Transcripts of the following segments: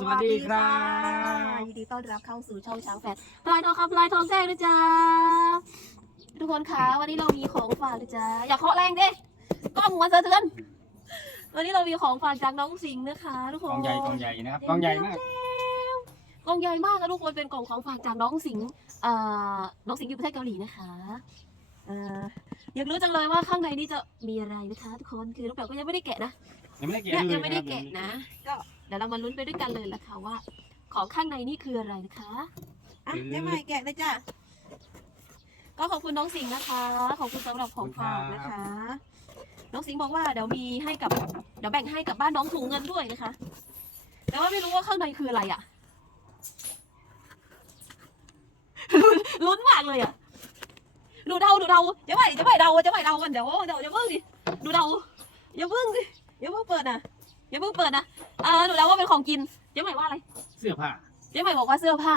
สวัสดีครับยินดีต้อนรับเข้าสู่ช่องช้างแฟนปลายทองคำปลายทองแจ้งนะจ๊ะทุกคนคะวันนี้เรามีของฝากนะจ๊ะอย่าเคาะแรงดิกล้องมันสะเทือนวันนี้เรามีของฝากจากน้องสิงห์นะคะทุกคกนองใหญ่กองใหญ่นะครับกองใหญ่มากกล่องใหญ่มากนะทุกคนเป็นกล่องของฝากจากน้องสิงห์เอ่อน้องสิงห์อยู่ประเทศเกาหลีนะคะเอ่ออยากรู้จังเลยว่าข้างในนี่จะมีอะไรนะคะ ทุกคนคือน้องแป๋วก็ยังไม่ได้แกะนะยังไม่ได้แกะเนี่ยเลยยังไม่ได้ครับแกะนะ ก็เดี๋ยวเรามาลุ้นไปด้วยกันเลยละค่ะว่า ของข้างในนี่คืออะไรนะคะอะเจ๊ใหม่แกะเลยจ้ะก็ขอบคุณน้องสิงห์นะคะขอบคุณสำหรับของฝากนะคะ น้องสิงห์บอกว่าเดี๋ยวมีให้กับเดี๋ยวแบ่งให้กับบ้านน้องถุงเงินด้วยนะคะ แต่ว่าไม่รู้ว่าข้างในคืออะไรอะลุ้นมากเลยอะ ดูเดาดูเดาเจ๊ใหม่เจ๊ใหม่เดาเจ๊ใหม่เดากันเดี๋ยวเดี๋ยวอย่าเพิ่งดิดูเดาอย่าเพิ่งดิอย่าเพิ่งเปิดนะอย่าเพิ่งเปิดนะอ่าหนูเดาว่าเป็นของกินเจ๊ใหม่ว่าอะไรเสื้อผ้าเจ๊ใหม่บอกว่าเสื้อผ้า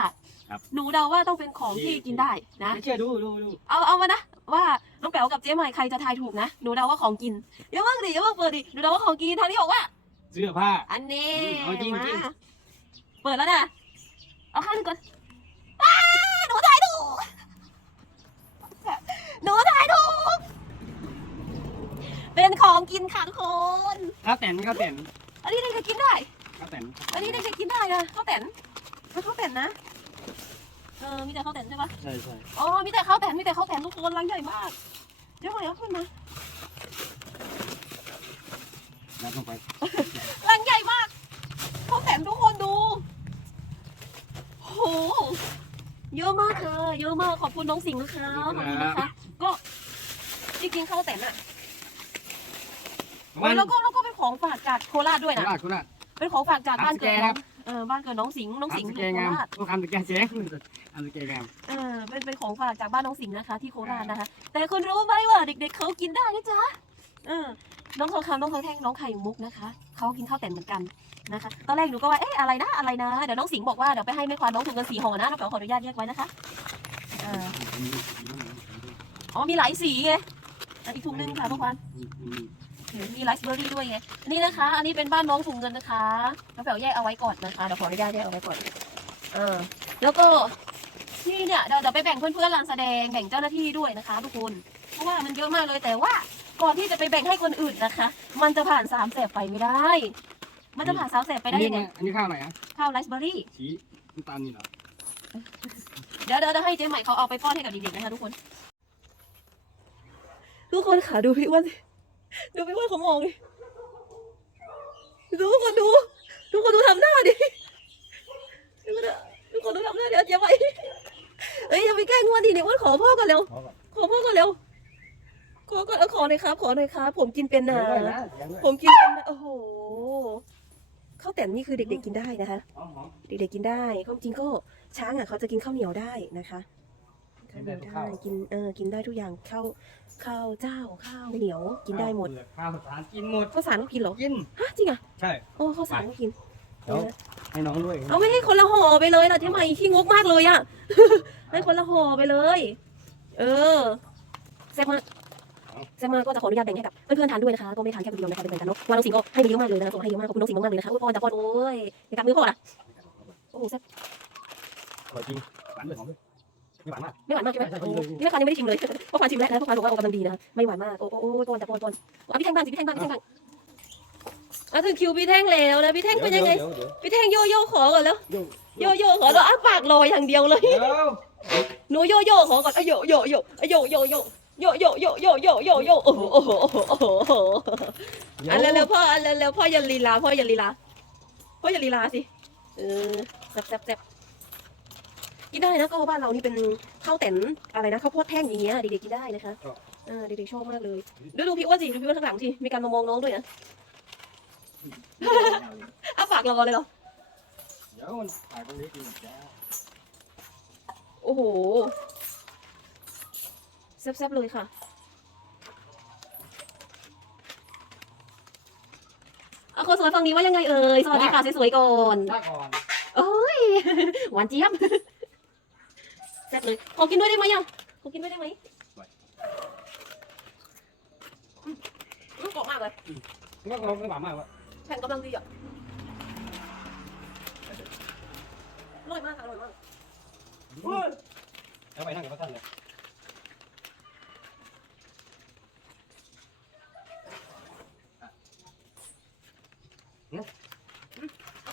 ครับหนูเดาว่าต้องเป็นของที่กินได้นะไม่เชื่อดูดูดูเอาเอามานะว่าน้องแป๋วกับเจ๊ใหม่ใครจะทายถูกนะหนูเดาว่าของกินอย่าเพิ่งดิอย่าเพิ่งเปิดดิหนูเดาว่าของกินทางนี้บอกว่า เสื้อผ้าอันนี้เอาจริงมาจริงเปิดแล้วนะเอาข้างหนึงก่อนอ้าหนูทายถูก หนูทายถูก เป็นของกินค่ะทุกคนข้าวแตนข้าวแตนอันนี้เด็กๆกินได้ ข้าวแตนอันนี้เด็กๆกินได้นะข้าวแตนเป็นข้าวแตนนะ เออ มีแต่ข้าวแตนใช่ปะใช่ใช่อ๋อ มีแต่ข้าวแตนมีแต่ข้าวแตนทุกคนรังใหญ่มาก เดี๋ยวหน่อยเอาขึ้นมายัดลงไปรังใหญ่มากข้าวแตนทุกคนดูโหเยอะมากค่ะเยอะมากขอบคุณน้องสิงห์นะคะขอบคุณนะคะก็ จริงๆข้าวแตนอะประโอ้มาณยแล้วก็แล้วก็เป็นของฝากจากโคราชด้วยโคนะราชโคราช เป็นของฝากจากบ้านเกิดคน้รัอบงเออบ้านเกิดน้องสิงห์น้องสิงห์ทำสโคเกงามราชพวกทำสเกงเจ๊งทำสเกงามเออเป็นเป็นของฝากจากบ้านน้องสิงห์นะคะ ที่โคราชนะคะ แต่คุณรู้ไหมว่าเด็ก ๆเขากินได้นะจ๊ะเออน้องทองคำน้องทองแท่งน้องไข่มุกนะคะเขากินข้าวแต่นเหมือนกันนะคะ ตอนแรกหนูก็ว่าเอ๊ะอะไรนะอะไรนะเดี๋ยวน้องสิงห์บอกว่าเดี๋ยวไปให้แม่ควานน้องถุงเงินสีห่อนะน้องแป๋วขออนุญาตแยกไว้นะคะเอออ๋อมีหลายสีไง อะอีกถุงหนึงค่ะทุกคนมีไรซ์เบอร์รี่ด้วยไงนี่นะคะ อันนี้เป็นบ้านน้องถุงเงินนะคะน้องแป๋วแยกเอาไว้ก่อนนะคะเดี๋ยวขออนุญาตแยกเอาไว้ก่อนเออแล้วก็ที่เนี่ยเดี๋ยวเดี๋ยวไปแบ่งเพื่อนๆร้านแสดงแบ่งเจ้าหน้าที่ด้วยนะคะ ทุกคนเพราะว่ามันเยอะมากเลยแต่ว่าก่อนที่จะไปแบ่งให้คนอื่นนะคะ มันจะผ่านสามแสบไปไม่ได้ มันจะผ่านสามแสบไปอันได้นี้ยังไงอันนี้ข้าวอะไรอะข้าวไรซ์เบอร์รี่ สีน้ำตาลนี่เหรอ เดี๋ยวเดี๋ยวจะให้เจ๊ใหม่เขาเอาไปป้อนให้กับเด็กๆนะคะทุกคน ทุกคนค่ะดูพี่อ้วนสิดูพี่อ้วนเขามองดิดูทุกคนดูทุกคนดูทำหน้าดิทุกคนดูทำหน้าเดี๋ยวเจ๊ใหม่เอ้ยอย่าไปแกล้งอ้วนดิเนี่ยอ้วนขอพ่อก่อนเร็ว ขอพ่อก่อนเร็วขอก่อนเอาขอหน่อยครับ ขอหน่อยครับ ผมกินเป็นนะผมกินเป็นนะโอ้โหข้าวแต่นนี่คือเด็กๆกินได้นะคะ เด็กๆกินได้ความจริงก็ช้างอะเขาจะกินข้าวเหนียวได้นะคะ ข้าวเหนียวได้กินเออกินได้ทุกอย่างข้าวข้าวเจ้าข้าวเหนียว กินได้หมดข้าวสารกินหมดข้าวสารก็กินเหรอกินฮะจริงอะใช่โอ้ข้าวสารก็กินเดี๋ยวให้น้องด้วยเอาไม่ให้คนละห่อไปเลยล่ะที่ไม่ขี้งกมากเลยอะให้คนละห่อไปเลย เออแซ่บมากแซ่บมากก็จะขออนุญาตแบ่งให้กับเพื่อนๆทานด้วยนะคะก็ไม่ทานแค่คนเดียวนะคะเป็นแบ่งกันเนาะว่าน้องสิงห์ก็ให้มาเยอะมากเลยนะคะส่งให้เยอะมากขอบคุณน้องสิงห์มากๆเลยนะคะโอ้ยพ่อจะพ่อโอ้ยอย่ากัดมือพ่อนะโอ้โหแซ่บอร่อยจริงหวานด้วยหอมด้วย ไม่หวานมากไม่หวานมากใช่ไหมใช่ใช่โอ้ใช่นี่แม่ควานยังไม่ได้ชิมเลยพ่อควานชิมแล้วนะพ่อควานบอกว่าโอ้กำลังดีนะไม่หวานมากโอ้โอ้โอ้ปอนจะปอนปอนเอาพี่แท่งบ้างสิพี่แท่งบ้างพี่แท่งบ้างอะถึงคิวพี่แท่งแล้วนะพี่แท่งเป็นยังไงเดี๋ยวเดี๋ยวพี่แท่งโยโย่ขอก่อนแล้วเดี๋ยวโยโย่ขอแล้วอ้าปากรออย่างเดียวเลยเดี๋ยวหนูโยโย่ขอก่อนอะโยโยโยอะโยโยโยโยโยโยโยโยโยโยโอ้โหโอ้โหโอ้โหโอ้โหโอ้โหอันเร็วๆพ่ออันเร็วๆพ่ออย่าลีลาพ่ออย่าลีลาพ่ออย่าลีลาสิเออแซ่บแซ่บแซ่บ กินได้นะก็บ้านเรานี่เป็นข้าวแต่นอะไรนะข้าวโพดแท่งอย่างเงี้ยเด็กๆกินได้นะคะเออเด็กๆชอบมากเลยดูดูพี่อ้วนสิดูพี่อ้วนข้างหลังสิมีการมามองน้องด้วยนะอ้าปากรอเลยเหรอเดี๋ยวมันถ่ายตรงนี้กินจ้าโอ้โหแซ่บๆเลยค่ะเอาคนสวยฝั่งนี้ว่ายังไงเอ่ยสวัสดีค่ะสวยๆก่อนถ้าก่อนหวานเจี๊ยบแซ็ตเลย ขอกินด้วยได้ไหมอะขอกินด้วยได้ไหมมันกรอบมากเลยมันก็หวานมากวะแข่งกำลังดีอะอร่อยมากค่ะอร่อยมากเอาไปนั่งกับพระท่านเลย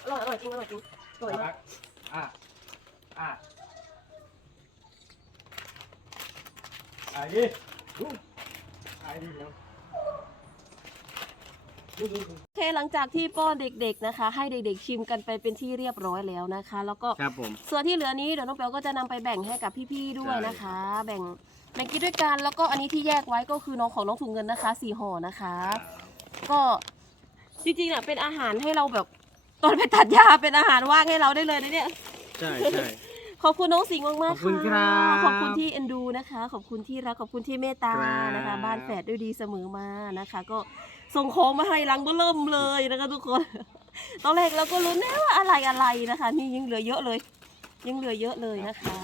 อร่อยอร่อยจริงอร่อยจริงอร่อยมากอ่าอ่า ไอ้ดิไอ้ดิเดี๋ยวโอเคหลังจากที่ป้อนเด็กๆนะคะ ให้เด็กๆชิมกันไปเป็นที่เรียบร้อยแล้วนะคะ แล้วก็ครับผมส่วนที่เหลือนี้เดี๋ยวน้องเปลก็จะนำไปแบ่งให้กับพี่ๆด้วยนะคะ แบ่งแบ่งกินด้วยกันแล้วก็อันนี้ที่แยกไว้ก็คือน้องของน้องถุงเงินนะคะสี่ห่อนะคะ ก็จริงๆน่ะเป็นอาหารให้เราแบบตอนไปตัดหญ้าเป็นอาหารว่างให้เราได้เลยนะเนี่ยใช่ใช่ ขอบคุณน้องสิงห์มากๆขอบคุณครัค่ะบขอบคุณที่เอ็นดูนะคะ ขอบคุณที่รักขอบคุณที่เมตตาครับนะคะ บ้านแฝดด้วยดีเสมอมานะคะ ก็ส่งของมาให้ลังเบอเริ่มเลยนะคะทุกคน ตอนแรกเราก็รู้นนะว่าอะไรอะไรนะคะ นี่ยังเหลือเยอะเลย ยังเหลือเยอะเลยนะคะ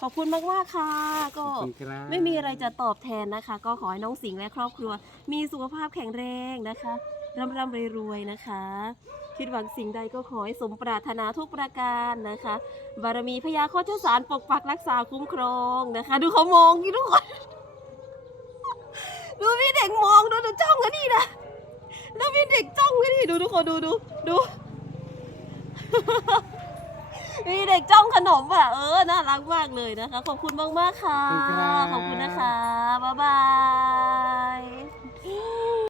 ขอบคุณมากๆค่ะ ก็ขอบคุณครับไม่มีอะไรจะตอบแทนนะคะ ก็ขอให้น้องสิงห์และครอบครัว มีสุขภาพแข็งแรงนะคะร่ำร่ำรวยๆนะคะ คิดหวังสิ่งใดก็ขอให้สมปรารถนาทุกประการนะคะ บารมีพญาโคชสารปกปักรักษาคุ้มครองนะคะ ดูเขามองนี่ทุกคน ดูพี่เด็กมองดูดูจ้องกันนี่นะแล้วพี่เด็กจ้องกันนี่ดูทุกคนดูดูดูมีเด็กจ้องขนมอะเออน่ารักมากเลยนะคะ ขอบคุณมากมากๆค่ะขอบคุณครับขอบคุณนะคะ บ๊ายบาย